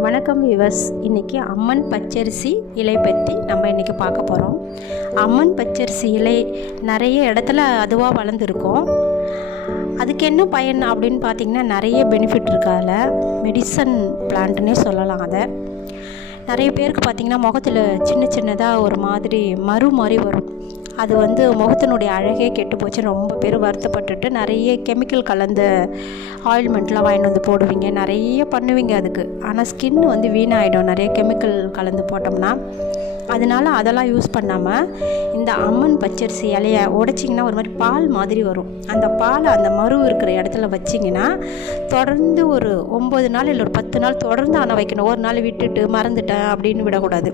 வணக்கம் விவஸ் இன்றைக்கி அம்மன் பச்சரிசி இலை பற்றி நம்ம இன்றைக்கி பார்க்க போகிறோம் அம்மன் பச்சரிசி இலை நிறைய இடத்துல அதுவாக வளர்ந்துருக்கும். அதுக்கு என்ன பயன் அப்படின்னு பார்த்தீங்கன்னா நிறைய பெனிஃபிட் இருக்கு மெடிசன் பிளான்ட்னே சொல்லலாம் அதை. நிறைய பேருக்கு பார்த்திங்கன்னா முகத்தில் சின்ன சின்னதாக ஒரு மாதிரி மறு மாதிரி வரும். அது வந்து முகத்தினுடைய அழகே கெட்டு போச்சு. ரொம்ப பேர் வருத்தப்பட்டுட்டு நிறைய கெமிக்கல் கலந்த ஆயில்மெண்ட்லாம் வாங்கிட்டு வந்து போடுவீங்க. நிறைய பண்ணுவீங்க அதுக்கு. ஆனால் ஸ்கின் வந்து வீணாயிடும். நிறைய கெமிக்கல் கலந்து போட்டோம்னா. அதனால அதெல்லாம் யூஸ் பண்ணாமல் இந்த அம்மன் பச்சரிசி இலையை உடைச்சிங்கன்னா ஒரு மாதிரி பால் மாதிரி வரும். அந்த பாலை அந்த மரு இருக்கிற இடத்துல வச்சிங்கன்னா தொடர்ந்து ஒரு ஒம்பது நாள் இல்லை ஒரு பத்து நாள் தொடர்ந்து ஆனால் வைக்கணும். ஒரு நாள் விட்டுட்டு மறந்துட்டேன் அப்படின்னு விடக்கூடாது.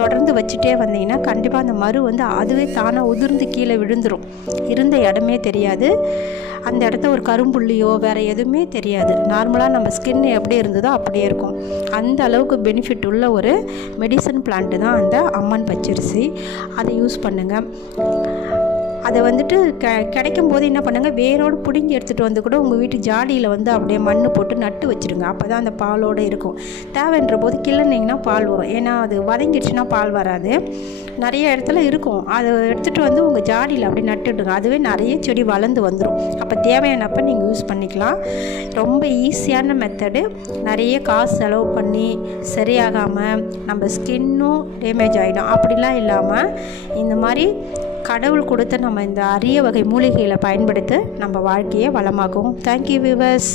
தொடர்ந்து வச்சுட்டே வந்தீங்கன்னா கண்டிப்பாக அந்த மரு வந்து அதுவே தானாக உதிர்ந்து கீழே விழுந்துடும் இருந்த இடமே தெரியாது. அந்த இடத்த ஒரு கரும்புள்ளியோ வேறு எதுவுமே தெரியாது. நார்மலாக நம்ம ஸ்கின் எப்படி இருந்ததோ அப்படியே இருக்கும். அந்த அளவுக்கு பெனிஃபிட் உள்ள ஒரு மெடிசன் பிளான்ட்டு தான் அந்த அம்மன் பச்சரிசி. அதை யூஸ் பண்ணுங்கள் அதை வந்துட்டு க கிடைக்கும் போது என்ன பண்ணுங்கள் வேரோடு பிடுங்கி எடுத்துகிட்டு வந்து கூட உங்கள் வீட்டு ஜாடியில் வந்து அப்படியே மண் போட்டு நட்டு வச்சுருங்க. அப்போ தான் அந்த பாலோடு இருக்கும். தேவைன்ற போது கிளனிங்கன்னா பால் வரும். ஏன்னா அது வதங்கிடுச்சுன்னா பால் வராது. நிறைய இடத்துல இருக்கும். அதை எடுத்துகிட்டு வந்து உங்கள் ஜாடியில் அப்படியே நட்டுடுங்க. அதுவே நிறைய செடி வளர்ந்து வந்துடும் அப்போ தேவையானப்போ நீங்கள் யூஸ் பண்ணிக்கலாம். ரொம்ப ஈஸியான மெத்தடு நிறைய காசு செலவு பண்ணி சரியாகாமல் நம்ம ஸ்கின்னும் டேமேஜ் ஆகிடும் அப்படிலாம் இல்லாமல் இந்த மாதிரி கடவுள் கொடுத்த நம்ம இந்த அரிய வகை மூலிகைகளை பயன்படுத்தி நம்ம வாழ்க்கையை வளமாக்குவோம். Thank you viewers